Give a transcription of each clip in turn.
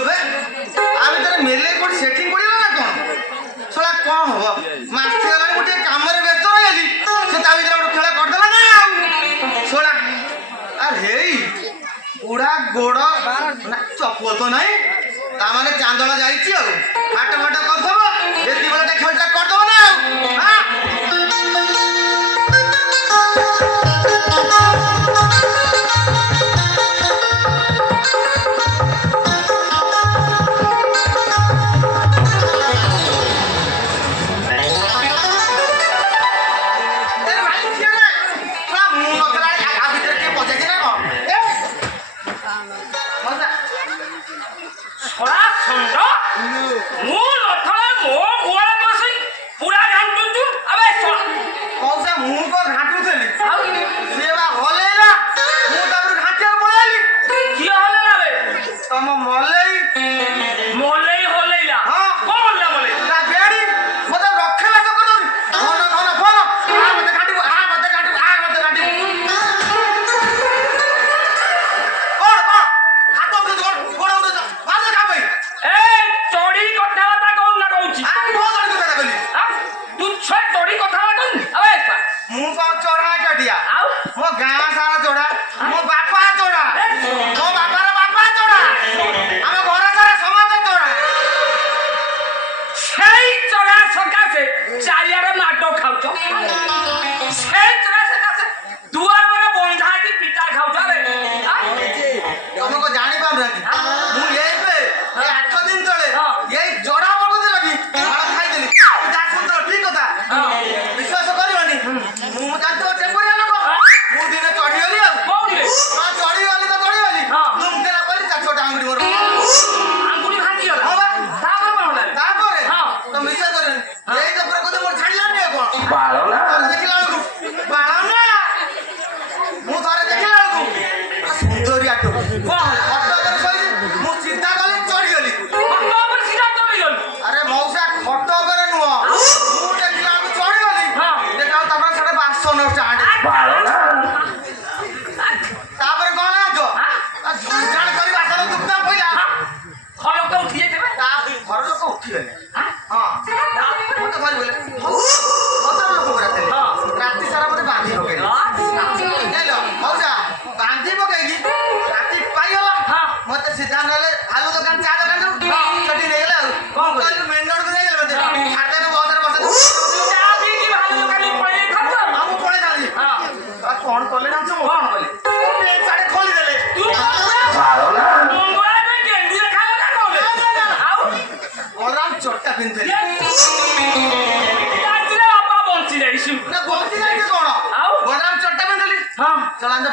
বে আমি তোর মেলে কোন সেটিং করিলা না কোন সলা কোন হবো মাস্তি গলা গোটে কামরে ব্যস্ত রই গলি সে তা ভিতরে গোটে খেলা করদেলা না সলা আর হেই উড়া গোড় না চপ্পল তো নাই তা মানে চান্দলা যাইছি আর হাট ফাট করথব এতি বেলাটা খেলটা করদব না হ্যাঁ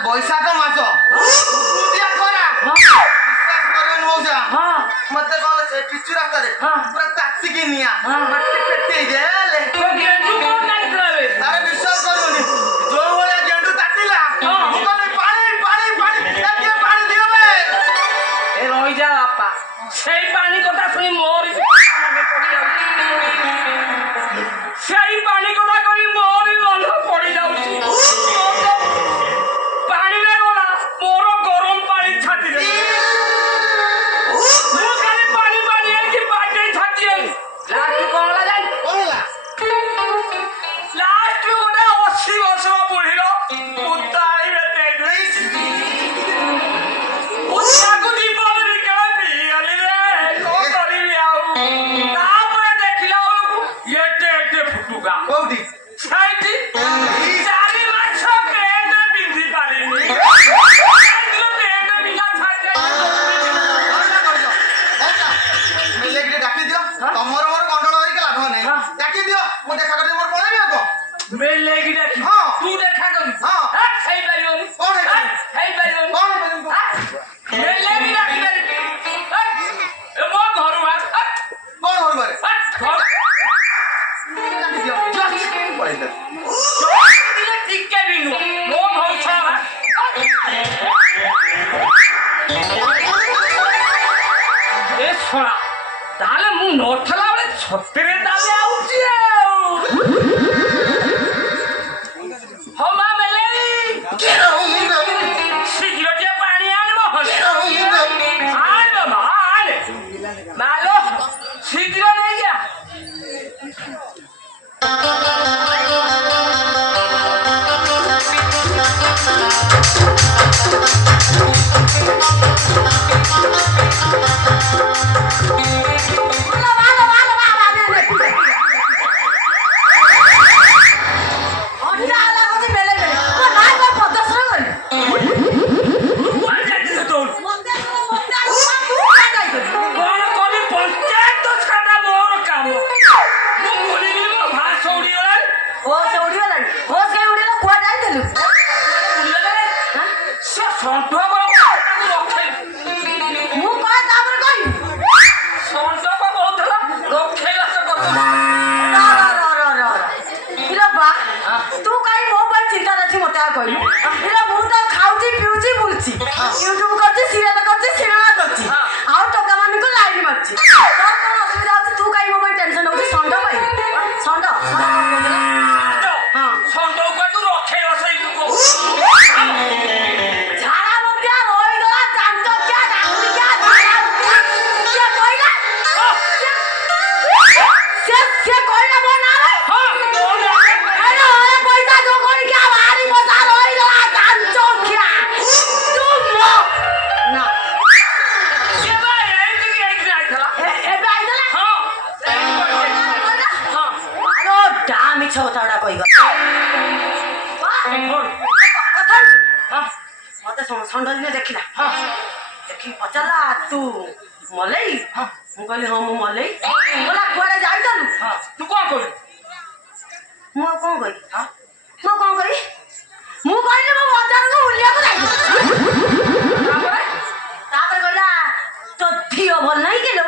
বৈশাখ মাস মতে কলে সে পিছু রাস্তারে পুরা তাতিকি নিয়া মাটি পেটে গেলে আরে বিশ্বাস করবনি জোর বলে গেন্ডু তাতিলা মুকলে পানি পানি পানি একে পানি দিবে এ রই যা আপা সেই পানি কথা শুনি মোর মনে পড়ি যাଉଛି সেই পানি কথা কই মোর মনে পড়ি যাଉଛି পানি রে গলা মোর গরম পানি ছাতি দে মু খালি পানি পানি কি পানি ছাতি লাস্ট কোনলা যাই কোনলা লাস্ট ওটা 80 বছর বুড়িল উত্তাই বেতে উত্তাকু দীপল বিকেল পিয়ালি রে কো করিবি আউ তারপরে দেখিলা এতে এতে ফুটুকা কোউটি সাইটি চারি মাস পেট বিন্ধি পারিনি পেট বিলা থাকে মেলে গিয়ে ডাকি দিও তোমার মোর গন্ডল হই গলা লাভ নাই ডাকি দিও মু দেখা করে মোর পড়াই আগো মেলে গিয়ে তুই দেখা করি এই বাড়িওনি কোন এই বাড়িওনি কোন মেলে গিয়ে ডাকি এ মো ঘরু আ কোন হইবারে ঘর ডাকি দিও পড়াইলে দিলে ঠিক কে বিনু মো ঘর ছড়া এ ছড়া তাহলে মু নথলা বলে ছত্রে দালে আউছি হমা মেলেরি শীঘ্র যে পানি আনবো আয় বাবা আয় କହିଲୁ ଏରା ମୁଁ ତ ଖାଉଛି ପିଉଛି ବୁଲୁଛି ୟୁଟ୍ୟୁବ କରୁଛି ସିରିଏଲ କରୁଛି ସିନେମା କରୁଛି ଆଉ ଟୋକା ମାନଙ୍କୁ ଲାଇନ୍ ମାରୁଛି ତୋର କଣ ଅସୁବିଧା ହଉଛି ତୁ କାଇଁ ମୋ ପାଇଁ ଟେନସନ ହଉଛି ଷଣ୍ଢ ପାଇଁ ଷଣ୍ଢ ହଁ ଷଣ୍ଢକୁ ତୁ ରଖେଇ ବସେଇ ଝାଡ଼ା ବତିଆ ରହିଗଲା ଚାଞ୍ଚକିଆ ଡାକୁରିଆ ଝାଡ଼ା ବତିଆ ସିଏ କହିଲା ସିଏ କହିଲା ମୋ ନାଁରେ ଆରେ ଓରେ ପଇସା ଯୋଉ କରିକି ଭାରି ବସା ରହିଗଲା ଚାଞ୍ଚକିଆ ତୁ ମୋ ନା ଏବେ ଆଇଥିଲା ଆରେ ଡା ମିଛ କଥା ଗୁଡ଼ା କହିଗଲା ମତେ ଷଣ୍ଢ ଦିନେ ଦେଖିଲା ଦେଖିକି ପଚାରିଲା ତୁ ମଲେଇ ମୁଁ କହିଲି ହଁ ମୁଁ ମଲେଇ କହିଲା କୁଆଡେ ଯାଇଥିଲୁ ତୁ କଣ କହିଲୁ ମୁଁ ଆଉ କଣ କହିବି ମୁଁ କଣ କହିବି ମୁଁ କହିଲି ମୁଁ ବଜାରକୁ ବୁଲିବାକୁ ଯାଇଥିଲି ତାପରେ କହିଲା ତୋ ଝିଅ ଭଲ ନାହିଁ କିଲୋ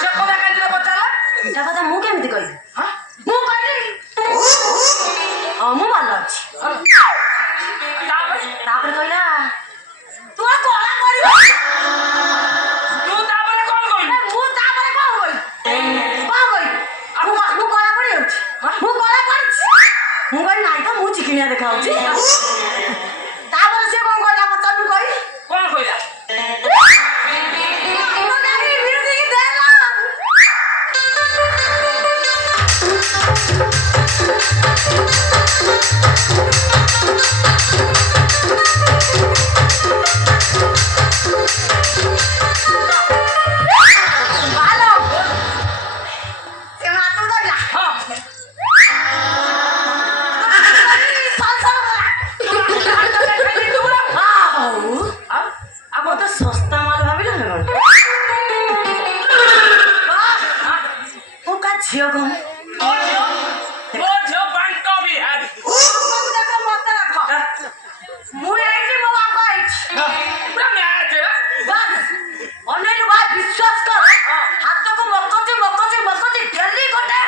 ସେ କଥା କାହିଁକି ପଚାରିଲା ସେ କଥା ମୁଁ କେମିତି କହିବି ମୁଁ କହିଲି ହଁ ମୁଁ ଭଲ ଅଛି ତାପରେ କହିଲା ତୁ ଆଉ କଳା କରିବୁ ତୁ ତାପରେ କଣ କହିଲୁ ମୁଁ ତାପରେ କଣ କହିବି ମୁଁ କଳା ପଡି ଯାଉଛି ମୁଁ କଳା ପଡିଛି ମୁଁ କହିଲି ନାଇଁ ତ ମୁଁ ଚିକିଣିଆ ଦେଖାଯାଉଛି ତାପରେ ସେ କଣ କହିଲା ପଚାରୁ କହିଲି କଣ କହିଲା ଶସ୍ତା ମାଲ ଭାବିଲ ନା କଣ ଝିଅ କଣ ମୁଁ ଏଇଠି ମୋ ବାପା ଏଇଠି ଅନେଇଲୁ ଭାଇ ବିଶ୍ୱାସ କର ହାତକୁ ମକଚି ଡେଲି ଗୋଟେ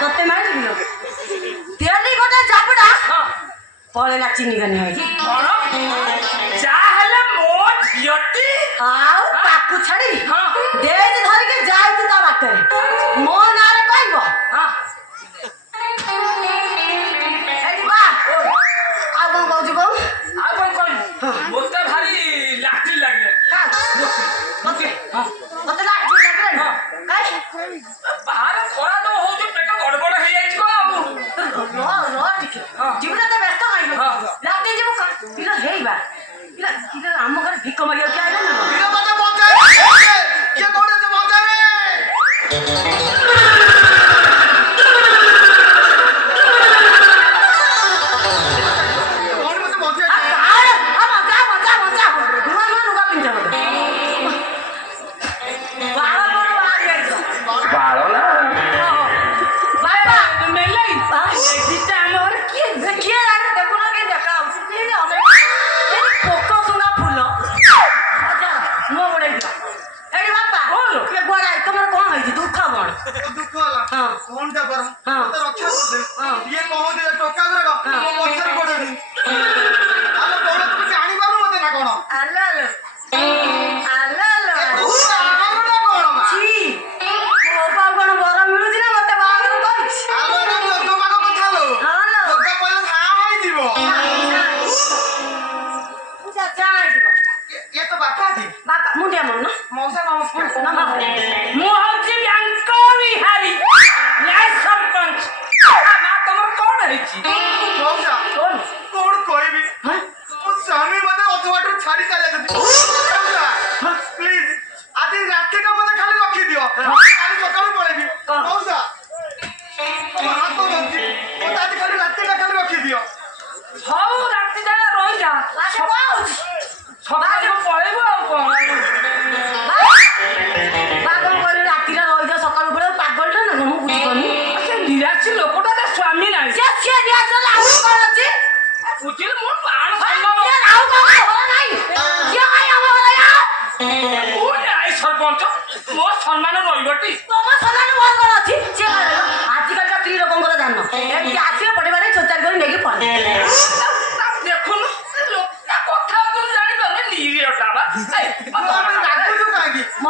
ତତେ ମାରିବି ଡେଲି ଗୋଟେ ଜାବୁଡା ପଳେଇଲା ଚିନିଗାନି ହେଇକି ଯାହେଲେ ମୋ ଝିଅଟି ଆଉ ତାକୁ ଛାଡି ଡେଜ ଧରିକି ଯାଇଛି ତା ବାଟରେ ମୋ ନାଁରେ କହିବ ଏଠି ବା ଆଉ କଣ କହୁଛୁ କହୁ ଆଉ କଣ କହିବୁ ମୋତେ ଭାରି ଲାଠି ଲାଗିଲେ ମତେ ଲାଠି ଲାଗିଲାଣି ବାହାର ଖରା ତ ହଉଛି ପେଟ ଗଡବଡ ହେଇଯାଇଛି କଣ ଆଉ ଟିକେ ଯିବୁଟା ତ ବ୍ୟସ୍ତ କାହିଁକି ରାତି ଯିବୁ ପିଲା ହେଇବା ପିଲା ଆମ ଘରେ ଭିକ ମାରିବାକୁ କିଏ ଆଇଲା ନା କିଏ କୋଉଠି ଅଛି ବଜାରେ କଣଟା କର ରକ୍ଷା କରିଦେ ଇଏ କହୁଥିଲେ ଟୋକା ଗୁଡାକ ମୋ ପଛରେ ପଡେନି ଆଲୋ କଣ ତୁ କିଛି ଆଣିପାରୁ ମତେ ନା କଣ ଆଲୋ ମୋ ପାଉ କଣ ବର ମିଳୁଛି ନା ମତେ ବାହାଘର କରିଛି ଆଲୋ ଯୋଗ ମାଗ କଥା ଲୋ ଯୋଗ ପଇଲେ ହାଁ ହେଇଯିବ ଇଏ ତ ବାପା ମୁଣ୍ଡିଆ ମନ ମଉସା ନମସ୍କାର ମୁଁ ହଉଛି ବ୍ୟାଙ୍କ ବିହାରୀ ନ୍ୟାୟ ସରପଞ୍ଚ ନା ତମର କଣ ହେଇଛି ମଉସା କଣ କହିବି ମୋ ସ୍ୱାମୀ ମତେ ଅଧବାଟରୁ ଛାଡି ଚାଲିଛନ୍ତି ମଉସା ପ୍ଲିଜ ଆଜି ରାତିଟା ମତେ ଖାଲି ରଖିଦିଅ କାଲି ସକାଳୁ ପଳେଇବି ମଉସା ମୋ ହାତ ଧରୁଛି ମତେ ଆଜି ଖାଲି ରାତିଟା ଖାଲି ରଖିଦିଅ ହଉ ରାତି ଯାଏ ରହିଯା ସକାଳୁ ପଳେଇବ ଆଉ କଣ ରାତିରେ ରହିଯା ସକାଳୁ ପଳେଇବ ପାଗଳଟା ନା କଣ ମୁଁ ବୁଝିପାରୁନି ନିରାଶୀ ଲୋକଟା ତା ସ୍ୱାମୀ ନାହିଁ ବୁଝିଲେ ମୁଁ ବାଣ ସରପଞ୍ଚ ମୋ ସମ୍ମାନ ରହିବଟି ଆଜିକାଲିକା ସ୍ତ୍ରୀ ଲୋକଙ୍କର ଜାଣିନ ଏମିତି ଆସିବେ ପଢିବାରେ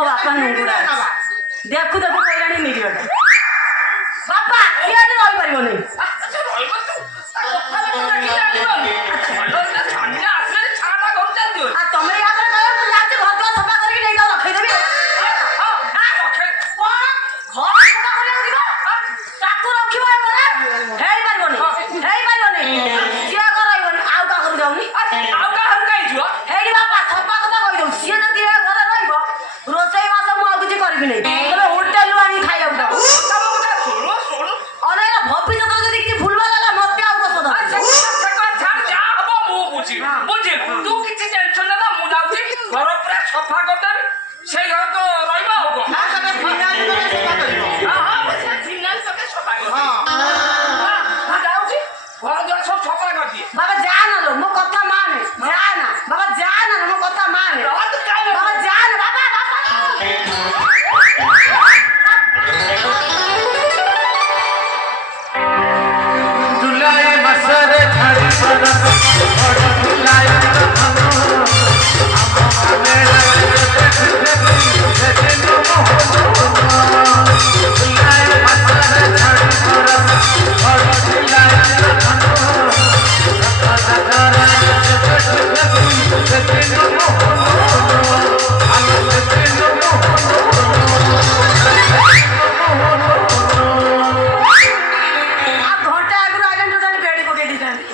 ମୋ ବାପା ନୁଙ୍ଗୁରା ଦେଖୁ ଦେଖୁ କହିଲାଣି ମିରିଅଟା ବାପା ସିଏ ଆଜି ରହିପାରିବ ନାହିଁ ତମେ ୟା ପରେ କହିବ ମୁଁ ଯାଉଛି ଘର ଦ୍ୱାର ସଫା କରିକି ନେଇ ତାକୁ ରଖେଇଦେବି ତାକୁ ରଖିବ ହେଇପାରିବନି ସିଏ ଆଗ ରହିବନି ଆଉ କାହାକୁ ଯାଉନି ହେଇଠି ବାପା ସଫା କଥା କହିଦଉଛି ସିଏ ଯଦି ଏ ଘରେ ରହିବ ରୋଷେଇ ବାସ ମୁଁ ଆଉ କିଛି କରିବି ନାହିଁ ତମେ ହୋଟେଲରୁ ଆଣି ଖାଇବାକୁ ଦବ ଅନେକ ଭବିଷ୍ୟତ ଯଦି କିଛି ଭୁଲ ଭାଲ ହେଲା ମତେ ଆଉ ଦୋଷ ଦବ ତୁ କିଛି ଟେନସନ ନେବା ମୁଁ ଯାଉଛି ଘର ପୁରା ସଫା କରିଦେବି ସେଇ ଘର ତ ରହିବ ଆଉ କଣ ଯାଉଛି ଘର ଦ୍ୱାର ସବୁ ସଫା କରିଦିଏ ବାବା ଯା ନା लो ମୋ କଥା ମାନ ଯା ନା ବାବା ଯା ନା ମୋ କଥା ମାନ ବାବା ଯା ନା ବାବା जुलाई मासरे छाड़ी बरस बड़ जुलाई ଘଣ୍ଟା ଆଗରୁ ଆଇଲାଣି ଟୋଟାଲି ବେଡି ପକେଇ ଦେଇଥାନ୍ତି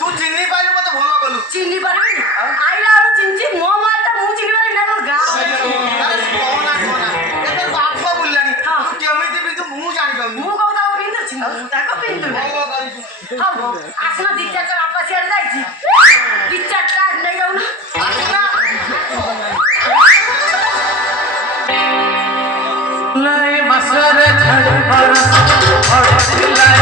ତୁ ଚିହ୍ନି ପାଇଲୁ ମତେ ଭଲ କଲୁ ଚିହ୍ନି ପାରିବିନି ଆଇଲା ବେଳୁ ଚିହ୍ନିଛି ମୋ ମାଲଟା ମୁଁ ଚିହ୍ନି ପାରିବି ନା ଗାଁ ବାପ ବୁଲିଲାଣି କେମିତି ପିନ୍ଧୁ ମୁଁ ଜାଣିପାରୁନି ମୁଁ କଉ ତାକୁ ପିନ୍ଧୁଛି ମୁଁ ତାକୁ ପିନ୍ଧୁନି ହଉ ଆସନ ଦି ଚାରିଟା ବାପା ସିଆଡେ ଯାଇଛି ଦି ଚାରିଟା ନେଇ ଯାଉନା जुलाई मासरे छाड़ी बरस बड़ जुलाई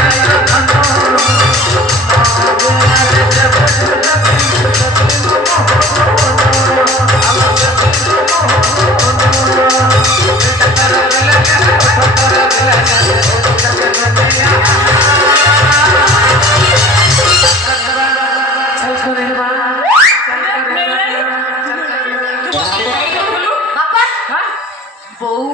ବାପା ବୋଉ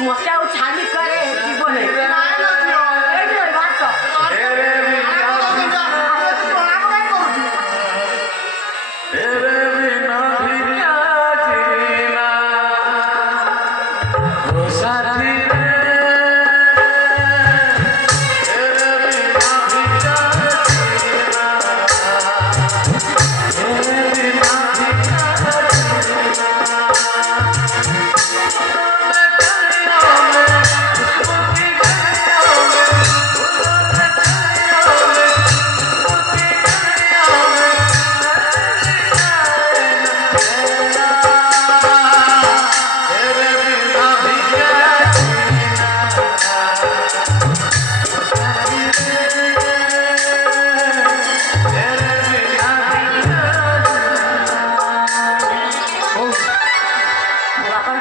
ମତେ ଆଉ ଛାଡ଼ି କରେ ଜୀବନ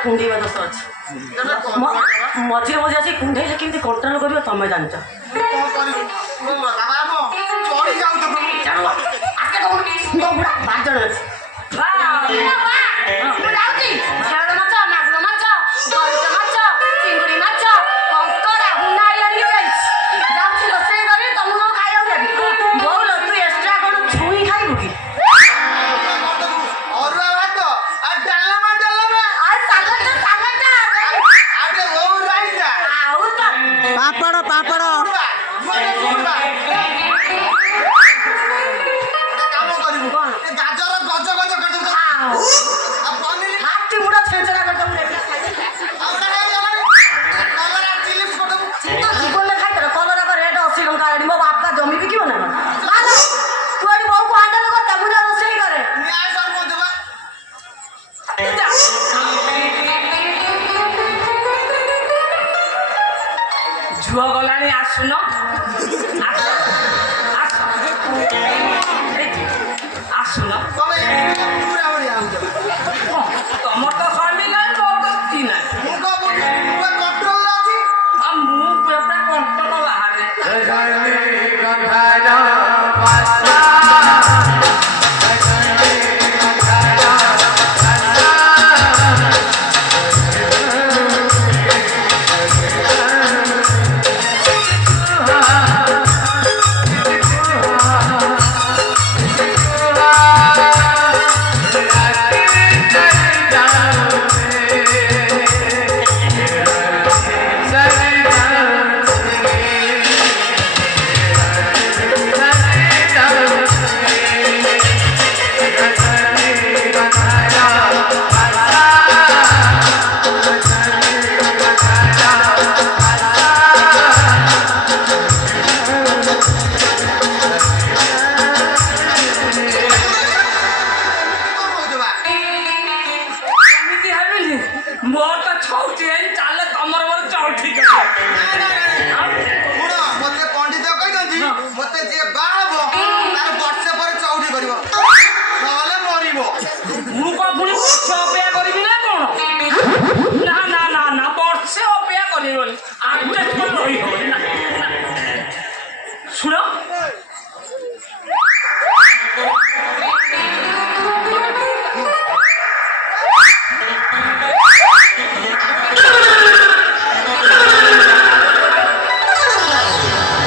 କୁଣ୍ଡେଇବା ଦୋଷ ଅଛି ମଝିରେ ମଝିରେ ଆସି କୁଣ୍ଡେଇଲେ କେମିତି କଣ୍ଟ୍ରୋଲ କରିବ ତମେ ଜାଣିଛ ପାଞ୍ଚ ଜଣ ଅଛି ଶେଉଳ ମାଛ ମାଗୁର ମାଛ ଗଳିଚ ମାଛ ଚିଙ୍ଗୁଡ଼ି ମାଛ କଙ୍କଡ଼ା ହୁନାଇ ଆଣିକି ଯାଇଛି ଯାଉଛି ରୋଷେଇ କରି ତମକୁ ଖାଇବାକୁ ଦେବି ବୋଉଲ ତୁ ଏକ୍ସଟ୍ରା କ'ଣ ଛୁଇଁ ଝୁଅ ଗଲାଣି ଆସୁନ ଆସ ଆସ